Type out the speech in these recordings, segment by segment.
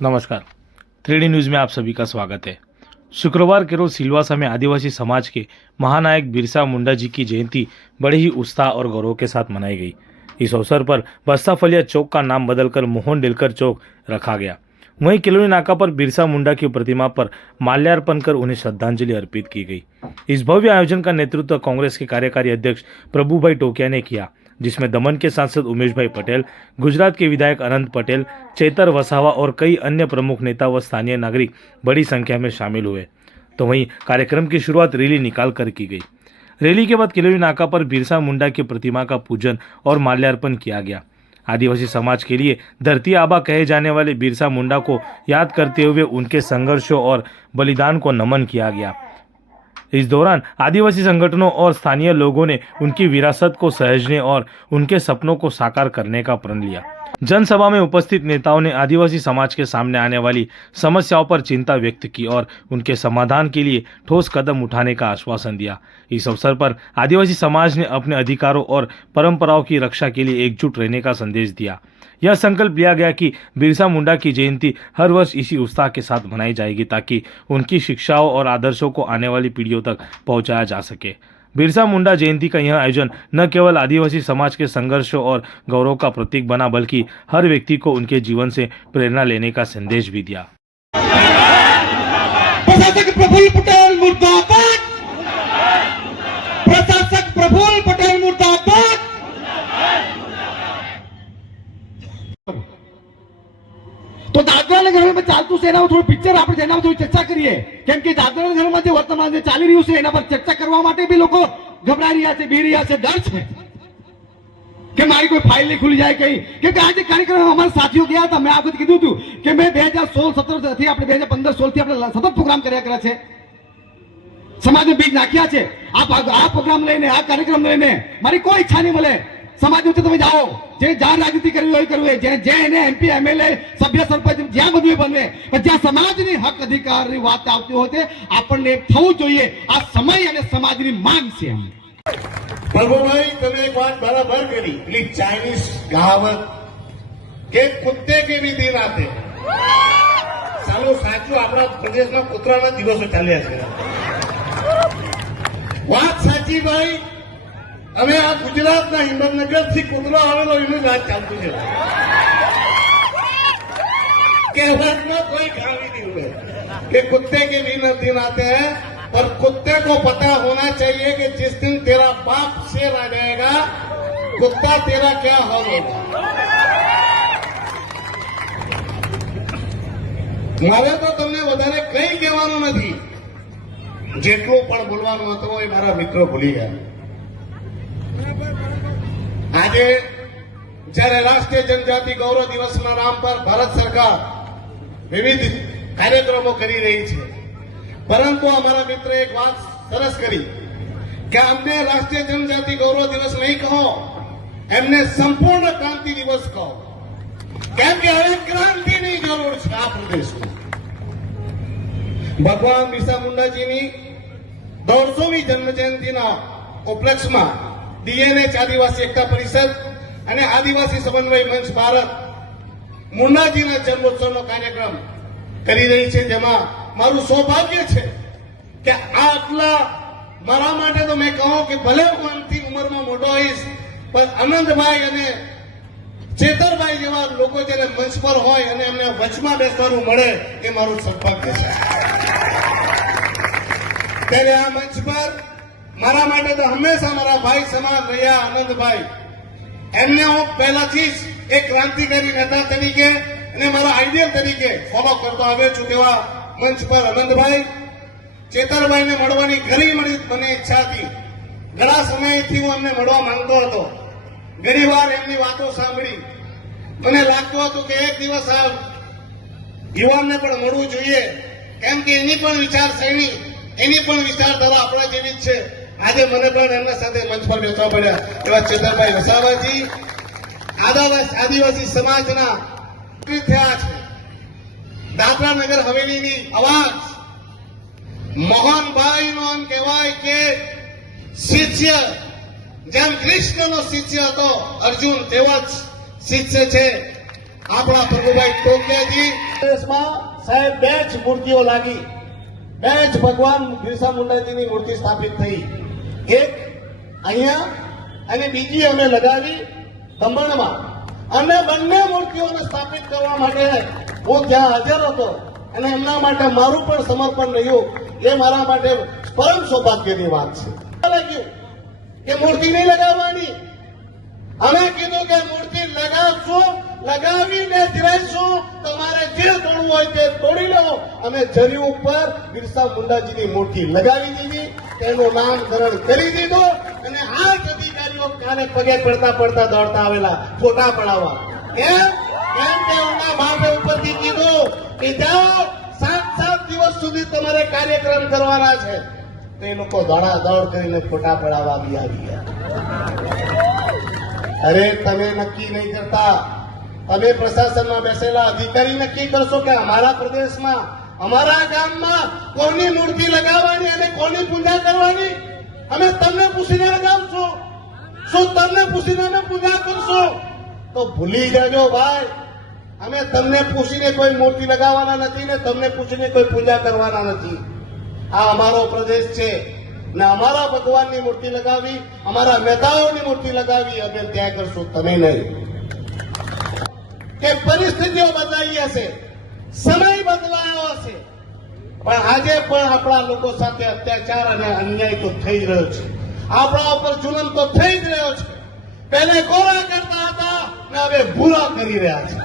नमस्कार, 3D news में आप सभी का स्वागत है। शुक्रवार के रोज सिलवासा में आदिवासी समाज के महानायक बिरसा मुंडा जी की जयंती बड़े ही उत्साह और गौरव के साथ मनाई गई। इस अवसर पर बस्ताफलिया चौक का नाम बदलकर मोहन डेलकर चौक रखा गया। वहीं किलोनी नाका पर बिरसा मुंडा की प्रतिमा पर माल्यार्पण कर उन्हें श्रद्धांजलि अर्पित की गई। इस भव्य आयोजन का नेतृत्व कांग्रेस के कार्यकारी अध्यक्ष प्रभुभाई टोकिया ने किया, जिसमें दमन के सांसद उमेश भाई पटेल, गुजरात के विधायक अनंत पटेल, चेतर वसावा और कई अन्य प्रमुख नेता व स्थानीय नागरिक बड़ी संख्या में शामिल हुए। तो वहीं कार्यक्रम की शुरुआत रैली निकाल कर की गई। रैली के बाद किलोनी नाका पर बिरसा मुंडा की प्रतिमा का पूजन और माल्यार्पण किया गया। आदिवासी समाज के लिए धरती आबा कहे जाने वाले बिरसा मुंडा को याद करते हुए उनके संघर्षों और बलिदान को नमन किया गया। इस दौरान आदिवासी संगठनों और स्थानीय लोगों ने उनकी विरासत को सहेजने और उनके सपनों को साकार करने का प्रण लिया। जनसभा में उपस्थित नेताओं ने आदिवासी समाज के सामने आने वाली समस्याओं पर चिंता व्यक्त की और उनके समाधान के लिए ठोस कदम उठाने का आश्वासन दिया। इस अवसर पर आदिवासी समाज ने अपने अधिकारों और परंपराओं की रक्षा के लिए एकजुट रहने का संदेश दिया। यह संकल्प लिया गया कि बिरसा मुंडा की जयंती हर वर्ष इसी उत्साह के साथ मनाई जाएगी, ताकि उनकी शिक्षाओं और आदर्शों को आने वाली पीढ़ियों तक पहुंचाया जा सके। बिरसा मुंडा जयंती का यह आयोजन न केवल आदिवासी समाज के संघर्षों और गौरव का प्रतीक बना, बल्कि हर व्यक्ति को उनके जीवन से प्रेरणा लेने का संदेश भी दिया। प्रशासक प्रफुल्ल पटेल मुर्दाबाद, प्रशासक प्रफुल्ल पटेल मुर्दाबाद। तो દાદરાના ઘરમાં ચાલતું છે એના થોડું પિક્ચર આપણે જેના થોડી ચર્ચા કરીએ, કેમ કે દાદરાના ઘરમાં જે વર્તમાન જે ચાલી રહ્યું છે એના પર ચર્ચા કરવા માટે બી લોકો ગભરાઈ રહ્યા છે, બી રહ્યા છે, ડર છે કે મારી કોઈ ફાઇલ નહીં ખુલી જાય કઈ। કેમ કે આજે કાર્યક્રમ અમારા સાથીઓ ગયા હતા, મેં આ વખત કીધું હતું કે મેં 2016-17 થી આપણે 2015-16 થી આપણે સતત પ્રોગ્રામ કર્યા છે, સમાજને બીજ નાખ્યા છે। આ પ્રોગ્રામ લઈને, આ કાર્યક્રમ લઈને મારી કોઈ ઈચ્છા નહીં મળે। समाज वच्चे તમે જાઓ, જે જ્યાં રાજનીતિ કરવી હોય કરવી, જે એને એમપી એમએલએ સભ્ય સરપંચ જ્યાં બધું બનવે, પણ જ્યાં સમાજની હક અધિકારની વાત આવતી હોય તે આપણને એક થવું જોઈએ। આ સમય અને સમાજની માંગ છે। प्रभुभाई તમે એક વાત બરાબર કરી, પેલી ચાઇનીઝ કહાવત કે કુત્તે કે भी दिन आते। સાલું સાચું આપણા પ્રદેશમાં કૂતરાના દિવસો ચાલ્યા છે। વાત સાચી ભાઈ, અમે આ ગુજરાતના હિંમતનગર થી કૂતરો આવેલો એનું વાત ચાલતું છે। કહેવતમાં કોઈ ખામી नहीं हुए कि कुत्ते के भी दिन आते हैं, पर कुत्ते को पता होना चाहिए कि जिस दिन तेरा बाप शेर आ जाएगा, कुत्ता तेरा क्या हाल होगा। મારે તો તમને વધારે કઈ કહેવાનું નથી, જેટલું પણ બોલવાનું હતું એ મારા મિત્રો ભૂલી ગયા। આજે જ્યારે રાષ્ટ્રીય જનજાતિ ગૌરવ દિવસના નામ પર ભારત સરકાર વિવિધ કાર્યક્રમો કરી રહી છે, પરંતુ અમારા મિત્રે એક વાત સરસ કરી કે અમને રાષ્ટ્રીય જનજાતિ ગૌરવ દિવસ નહીં કહો, એમને સંપૂર્ણ ક્રાંતિ દિવસ કહો, કેમ કે હવે ક્રાંતિની જરૂર છે આ પ્રદેશમાં। ભગવાન બિરસા મુંડાજીની 150મી જન્મ જયંતિના ઉપલક્ષમાં DNH આદિવાસી એકતા પરિષદ અને આદિવાસી સમન્વય મંચ ભારત મુંડાજીના જન્મોત્સવનો કાર્યક્રમ કરી રહી છે, જેમાં મારું સૌભાગ્ય છે કે આટલા મારા માટે તો મેં કહું કે ભલે હું આમથી ઉંમરમાં મોટો હોઈશ, પણ અનંતભાઈ અને ચેતરભાઈ જેવા લોકો જેને મંચ પર હોય અને એમને વચમાં બેસવાનું મળે એ મારું સૌભાગ્ય છે। ત્યારે આ મંચ પર મારા માટે તો હંમેશા મારા ભાઈ સમાન રહ્યા આનંદભાઈ, એમને હું પહેલાથી જ એક ક્રાંતિકારી નેતા તરીકે અને મારા આઈડિયલ તરીકે ફોલો કરતો આવ્યો છું। તેવા મંચ પર આનંદભાઈ, ચેતરભાઈને મળવાની ઘણી મને ઈચ્છા હતી। ઘણા સમયથી હું એમને મળવા માંગતો હતો। ઘણી વાર એમની વાતો સાંભળી મને લાગતું હતું કે એક દિવસ આ યુવાનને પણ મળવું જોઈએ, કેમ કે એની પણ વિચારસરણી, એની પણ વિચારધારા આપણા જેવી જ છે। આજે મને પણ એમના સાથે મંચ પર બેસવા પડ્યા એવા ચેતરભાઈ વસાવાજી આદિવાસી સમાજના થયા છે। દાદરા નગર હવેલીની અવાજ મોહનભાઈનો એમ કહેવાય કે શિષ્ય, જેમ કૃષ્ણનો શિષ્ય હતો અર્જુન, તેવા જ શિષ્ય છે આપણા પ્રભુભાઈ ટોકિયાજી। પ્રદેશમાં સાહેબ 2 જ મૂર્તિઓ લાગી, 2 જ ભગવાન બિરસા મુંડાજીની મૂર્તિ સ્થાપિત થઈ. એક અહીંયા અને બીજી અમે લગાવી દમણમાં. અને બંને મૂર્તિઓને સ્થાપિત કરવા માટે હું ત્યાં હાજર હતો અને એમના માટે મારું પણ સમર્પણ રહ્યું. એ મારા માટે પરમ સૌભાગ્યની વાત છે. લાગ્યું કે મૂર્તિ નહીં લગાવવાની, અમે કીધું કે મૂર્તિ લગાવશું, લગાવીને જ રહીશું. તમારે જે તોડવું હોય તે તોડી લો. અમે જરી ઉપર બિરસા મુંડાજીની મૂર્તિ લગાવી દીધી, તેનું નામકરણ કરી દીધું અને આ જ અધિકારીઓ કાલે પગે પડતા પડતા દોડતા આવેલા ફોટા પડાવવા. કેમ કે એમના બાપે ઉપરથી કીધું કે જાઓ 7 દિવસ સુધી તમારે કાર્યક્રમ કરવાના છે. તો એ લોકો દોડા દોડ કરીને ફોટા પડાવવા બી આવી ગયા. અરે તમે નક્કી નહીં કરતા, તમે પ્રશાસનમાં બેસેલા અધિકારી નક્કી કરશો કે અમારા પ્રદેશમાં, અમારા ગામમાં કોની મૂર્તિ લગાવવાની અને કોની પૂજા કરવાની. અમે તમને પૂછીને લગાવશું. શું તમને પૂછીને અમે પૂજા કરશું? તો ભૂલી જાજો ભાઈ, અમે તમને પૂછીને કોઈ મૂર્તિ લગાવવાના નથી ને તમને પૂછીને કોઈ પૂજા કરવાના નથી. આ અમારો પ્રદેશ છે ને અમારા ભગવાનની મૂર્તિ લગાવી, અમારા નેતાઓની મૂર્તિ લગાવી અમે ત્યાં કરશું, તમે નહીં. કે પરિસ્થિતિઓ બદલાઈ હશે, સમય બદલાયો હશે, પણ આજે પણ આપણા લોકો સાથે અત્યાચાર અને અન્યાય તો થઈ રહ્યો છે. આપણા ઉપર જુલમ તો થઈ જ રહ્યો છે. પહેલે ગોરા કરતા હતા ને હવે ભૂરા કરી રહ્યા છે.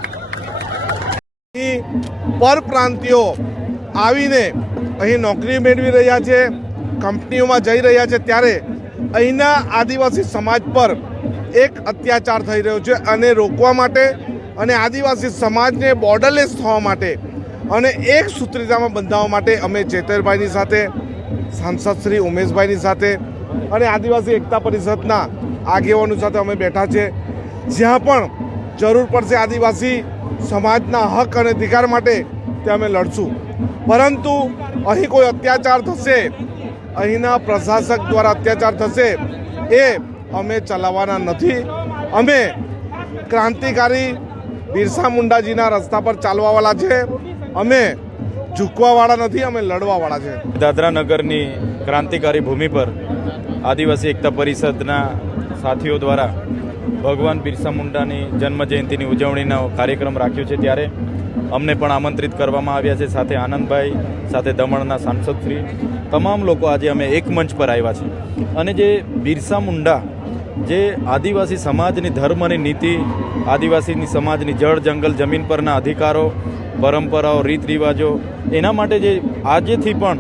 પરપ્રાંતિયો આવીને અહીં નોકરી મેળવી રહ્યા છે, કંપનીઓમાં જઈ રહ્યા છે, ત્યારે અહીંના આદિવાસી સમાજ પર એક અત્યાચાર થઈ રહ્યો છે. અને રોકવા માટે અને આદિવાસી સમાજને બોર્ડરલેસ થવા માટે અને એક સૂત્રતામાં બંધાવવા માટે અમે ચેતરભાઈની સાથે, સાંસદ શ્રી ઉમેશભાઈની સાથે અને આદિવાસી એકતા પરિષદના આગેવાનો સાથે અમે બેઠા છે. જ્યાં પણ જરૂર પડશે આદિવાસી સમાજના હક અને અધિકાર માટે તે અમે લડશું. પરંતુ અહીં કોઈ અત્યાચાર થશે, અહીંના પ્રશાસક દ્વારા અત્યાચાર થશે, એ અમે ચલાવવાના નથી. અમે ક્રાંતિકારી બિરસા મુંડાજીના રસ્તા પર ચાલવાવાળા છે. અમે ઝૂકવાવાળા નથી, અમે લડવાવાળા છે. દાદરા નગરની ક્રાંતિકારી ભૂમિ પર આદિવાસી એકતા પરિષદના સાથીઓ દ્વારા ભગવાન બિરસા મુંડાની જન્મજયંતિની ઉજવણીનો કાર્યક્રમ રાખ્યો છે. ત્યારે અમને પણ આમંત્રિત કરવામાં આવ્યા છે. સાથે આનંદભાઈ, સાથે દમણના સાંસદશ્રી, તમામ લોકો આજે અમે એક મંચ પર આવ્યા છે. અને જે બિરસા મુંડા જે આદિવાસી સમાજની ધર્મની નીતિ, આદિવાસીની સમાજની જળ જંગલ જમીન પરના અધિકારો, પરંપરાઓ, રીત રિવાજો, એના માટે જે આજેથી પણ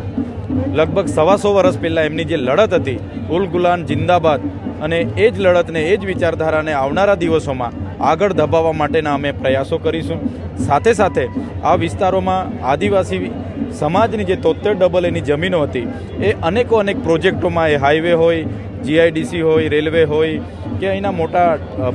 લગભગ 125 વર્ષ પહેલાં એમની જે લડત હતી, ઉલ ગુલાન જિંદાબાદ, અને એ જ લડતને, એ જ વિચારધારાને આવનારા દિવસોમાં આગળ ધપાવવા માટેના અમે પ્રયાસો કરીશું. સાથે સાથે આ વિસ્તારોમાં આદિવાસી સમાજની જે 73 એની જમીનો હતી, એ અનેક પ્રોજેક્ટોમાં, એ હાઈવે હોય, જીઆઈડીસી હોય, રેલવે હોય કે અહીંના મોટા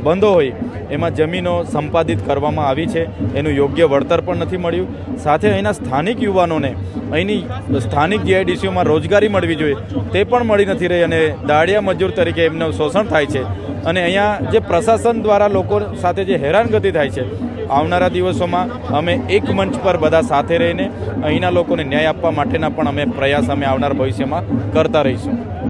બંધો હોય, એમાં જમીનો સંપાદિત કરવામાં આવી છે. એનું યોગ્ય વળતર પણ નથી મળ્યું. સાથે અહીંના સ્થાનિક યુવાનોને અહીંની સ્થાનિક જીઆઈડીસીઓમાં રોજગારી મળવી જોઈએ, તે પણ મળી નથી રહી અને દાળિયા મજૂર તરીકે એમનું શોષણ થાય છે. અને અહીંયા જે પ્રશાસન દ્વારા લોકો સાથે જે હેરાનગતિ થાય છે, આવનારા દિવસોમાં અમે એક મંચ પર બધા સાથે રહીને અહીંના લોકોને ન્યાય આપવા માટેના પણ અમે પ્રયાસ આવનાર ભવિષ્યમાં કરતા રહીશું.